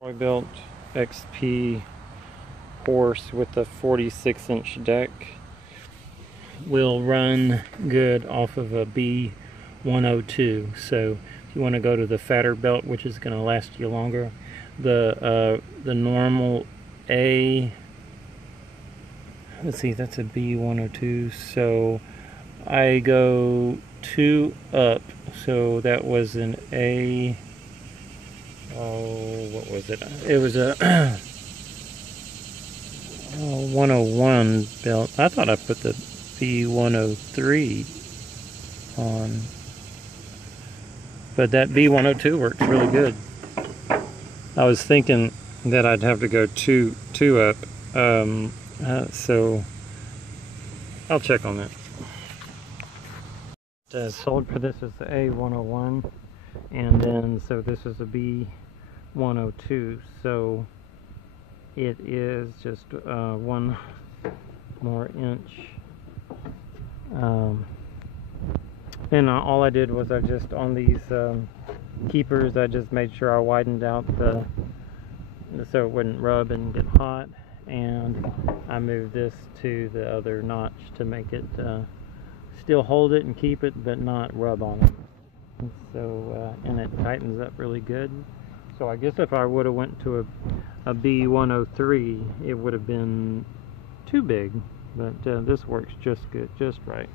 I built XP horse with a 46-inch deck. Will run good off of a B102. So if you want to go to the fatter belt, which is going to last you longer, the normal A, let's see, that's a B102. So I go 2 up. So that was an A. Oh, what was it? It was a 101 belt. I thought I put the B103 on, but that B102 works really good. I was thinking that I'd have to go two up, so I'll check on that. Sold for this is the A101, and then so this is a B102, so it is just 1 more inch. And all I did was I just, on these keepers, I just made sure I widened out so it wouldn't rub and get hot, and I moved this to the other notch to make it still hold it and keep it, but not rub on it. So and it tightens up really good. So I guess if I would have went to a B103, it would have been too big, but this works just good, just right.